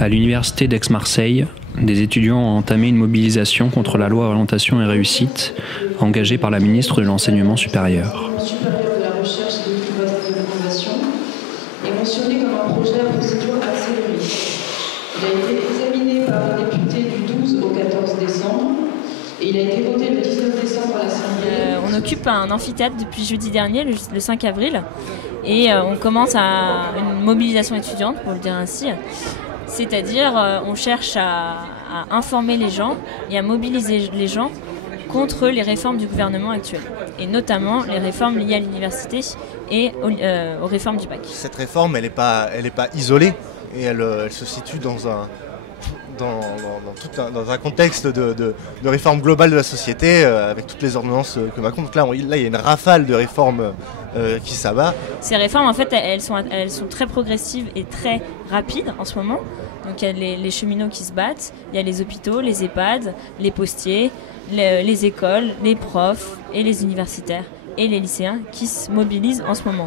À l'université d'Aix-Marseille, des étudiants ont entamé une mobilisation contre la loi orientation et réussite engagée par la ministre de l'Enseignement supérieur. De la recherche et de l'innovation est mentionné comme un projet à procédure accélérée. Il a été examiné par les députés du 12 au 14 décembre et il a été voté le 19 décembre à l'Assemblée. On occupe un amphithéâtre depuis jeudi dernier, le 5 avril, et on commence à une mobilisation étudiante, pour le dire ainsi. C'est-à-dire, on cherche à informer les gens et à mobiliser les gens contre les réformes du gouvernement actuel, et notamment les réformes liées à l'université et aux réformes du bac. Cette réforme, elle n'est pas isolée, et elle se situe dans un contexte de réforme globale de la société, avec toutes les ordonnances que Macron. Donc là, il y a une rafale de réformes qui s'abat. Ces réformes, en fait, elles sont très progressives et très rapides en ce moment. Donc il y a les cheminots qui se battent, il y a les hôpitaux, les EHPAD, les postiers, les écoles, les profs et les universitaires et les lycéens qui se mobilisent en ce moment.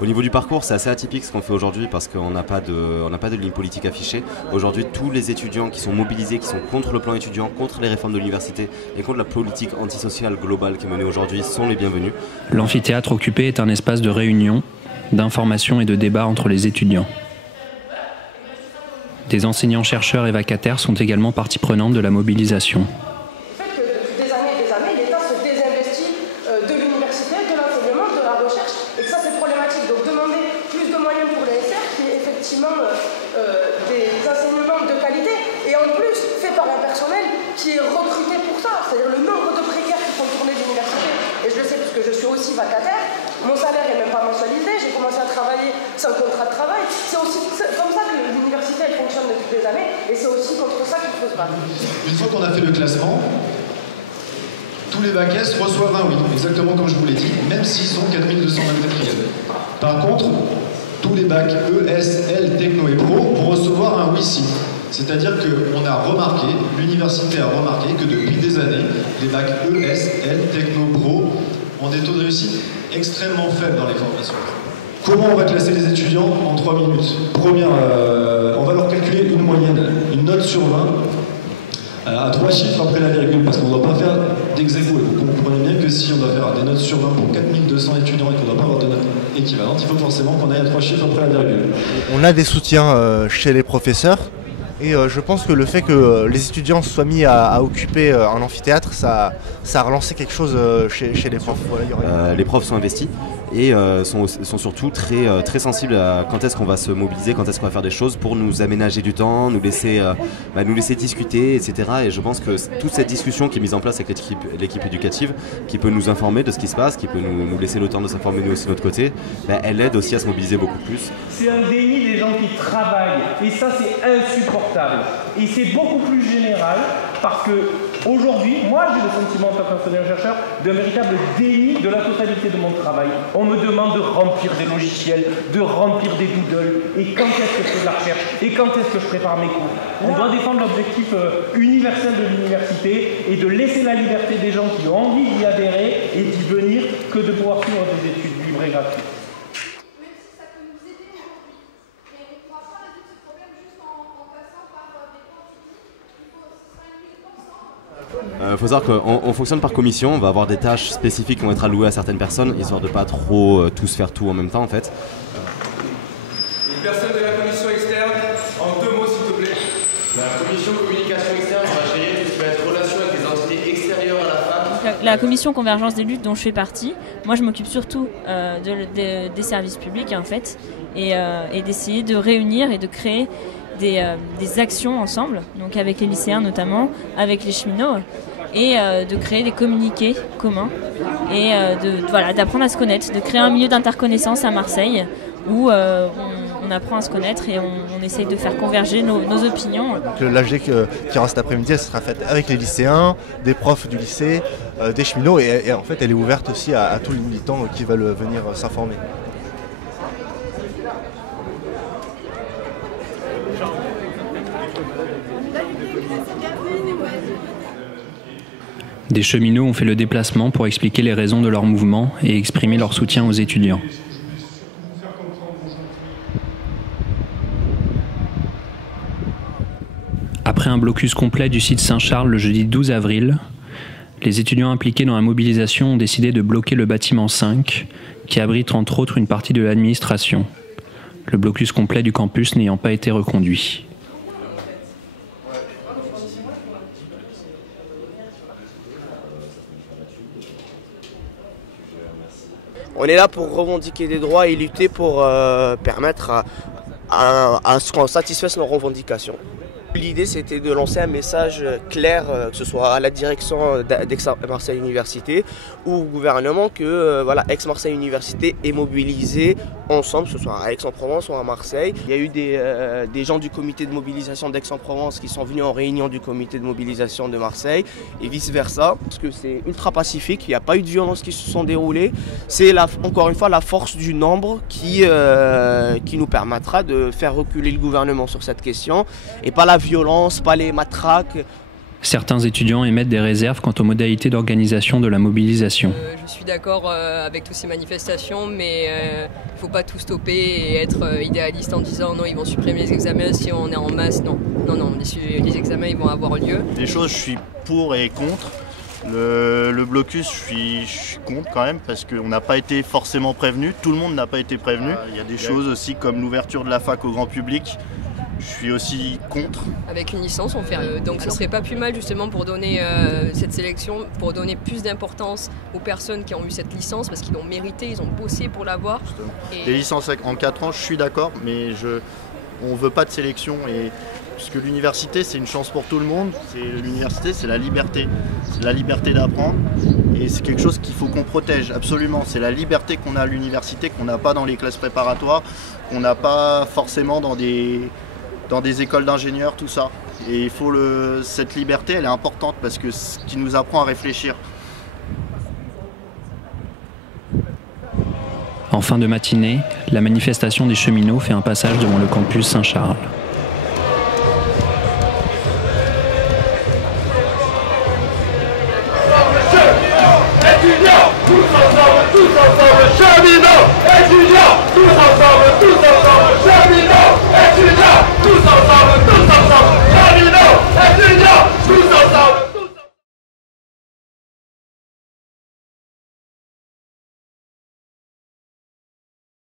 Au niveau du parcours, c'est assez atypique ce qu'on fait aujourd'hui parce qu'on n'a pas de ligne politique affichée. Aujourd'hui, tous les étudiants qui sont mobilisés, qui sont contre le plan étudiant, contre les réformes de l'université et contre la politique antisociale globale qui est menée aujourd'hui sont les bienvenus. L'amphithéâtre occupé est un espace de réunion, d'information et de débat entre les étudiants. Des enseignants-chercheurs et vacataires sont également partie prenante de la mobilisation. Des enseignements de qualité et en plus fait par un personnel qui est recruté pour ça, c'est-à-dire le nombre de précaires qui font tourner l'université, et je le sais parce que je suis aussi vacataire, mon salaire n'est même pas mensualisé, j'ai commencé à travailler sans contrat de travail, c'est aussi comme ça que l'université elle fonctionne depuis des années, et c'est aussi contre ça qu'il faut se battre. Une fois qu'on a fait le classement, tous les bacs S reçoivent un oui, exactement comme je vous l'ai dit, même s'ils sont 4224e. Par contre, tous les bacs ES, L, Techno et Pro vont recevoir un oui-si. C'est-à-dire qu'on a remarqué, l'université a remarqué que depuis des années, les bacs ES, L, Techno, Pro ont des taux de réussite extrêmement faibles dans les formations. Comment on va classer les étudiants en 3 minutes? Première, on va leur calculer une moyenne, une note sur 20, à 3 chiffres après la virgule, parce qu'on ne doit pas faire d'ex-aequo. Vous comprenez bien que si on doit faire des notes sur 20 pour 4200 étudiants et qu'on ne doit pas avoir de notes équivalentes, il faut forcément qu'on aille à 3 chiffres après la virgule. On a des soutiens chez les professeurs, et je pense que le fait que les étudiants soient mis à occuper un amphithéâtre, ça a relancé quelque chose chez les profs. Voilà, les profs sont investis et sont surtout très sensibles à quand est-ce qu'on va se mobiliser, quand est-ce qu'on va faire des choses pour nous aménager du temps, nous laisser discuter, etc. Et je pense que toute cette discussion qui est mise en place avec l'équipe éducative, qui peut nous informer de ce qui se passe, qui peut nous laisser le temps de s'informer nous aussi de notre côté, elle aide aussi à se mobiliser beaucoup plus. C'est un déni des gens qui travaillent, et ça c'est insupportable. Et c'est beaucoup plus général parce que aujourd'hui, moi j'ai le sentiment en tant qu'enseignant-chercheur d'un véritable déni de la totalité de mon travail. On me demande de remplir des logiciels, de remplir des doodles, et quand est-ce que je fais de la recherche, et quand est-ce que je prépare mes cours. On doit défendre l'objectif universel de l'université et de laisser la liberté des gens qui ont envie d'y adhérer et d'y venir que de pouvoir suivre des études libres et gratuites. Il faut savoir qu'on fonctionne par commission, on va avoir des tâches spécifiques qui vont être allouées à certaines personnes, histoire de ne pas trop tous faire tout en même temps en fait. Une personne de la commission externe, en 2 mots s'il te plaît. La commission communication externe va gérer tout ce qui va être relation avec les entités extérieures à la fac. La commission convergence des luttes dont je fais partie, moi je m'occupe surtout des services publics en fait, et d'essayer de réunir et de créer des actions ensemble, donc avec les lycéens notamment, avec les cheminots, et de créer des communiqués communs et d'apprendre à se connaître, de créer un milieu d'interconnaissance à Marseille où on apprend à se connaître et on essaye de faire converger nos opinions. L'AG qui aura cet après-midi, elle sera faite avec les lycéens, des profs du lycée, des cheminots, et en fait elle est ouverte aussi à tous les militants qui veulent venir s'informer. Des cheminots ont fait le déplacement pour expliquer les raisons de leur mouvement et exprimer leur soutien aux étudiants. un blocus complet du site Saint-Charles le jeudi 12 avril, les étudiants impliqués dans la mobilisation ont décidé de bloquer le bâtiment 5, qui abrite entre autres une partie de l'administration, le blocus complet du campus n'ayant pas été reconduit. On est là pour revendiquer des droits et lutter pour permettre à ce qu'on satisfasse nos revendications. L'idée, c'était de lancer un message clair, que ce soit à la direction d'Aix-Marseille Université ou au gouvernement, que voilà, Aix-Marseille Université est mobilisée ensemble, que ce soit à Aix-en-Provence ou à Marseille. Il y a eu des gens du comité de mobilisation d'Aix-en-Provence qui sont venus en réunion du comité de mobilisation de Marseille et vice-versa, parce que c'est ultra pacifique, il n'y a pas eu de violences qui se sont déroulées. C'est encore une fois la force du nombre qui nous permettra de faire reculer le gouvernement sur cette question et pas la violence, pas les matraques. Certains étudiants émettent des réserves quant aux modalités d'organisation de la mobilisation. Je suis d'accord avec toutes ces manifestations, mais il ne faut pas tout stopper et être idéaliste en disant non, ils vont supprimer les examens si on est en masse. Non, les examens ils vont avoir lieu. Des choses, je suis pour et contre. Le blocus, je suis contre quand même parce qu'on n'a pas été forcément prévenu. Tout le monde n'a pas été prévenu. Il y a des choses aussi comme l'ouverture de la fac au grand public. Je suis aussi contre. Avec une licence, on fait donc ce serait pas plus mal justement pour donner cette sélection, pour donner plus d'importance aux personnes qui ont eu cette licence parce qu'ils l'ont mérité, ils ont bossé pour l'avoir. Les licences en 4 ans, je suis d'accord, mais on veut pas de sélection puisque l'université c'est une chance pour tout le monde. L'université c'est la liberté d'apprendre et c'est quelque chose qu'il faut qu'on protège absolument. C'est la liberté qu'on a à l'université qu'on n'a pas dans les classes préparatoires, qu'on n'a pas forcément dans des écoles d'ingénieurs, tout ça. Et cette liberté, elle est importante parce que c'est ce qui nous apprend à réfléchir. En fin de matinée, la manifestation des cheminots fait un passage devant le campus Saint-Charles. Étudiants, tous ensemble, cheminots, étudiants.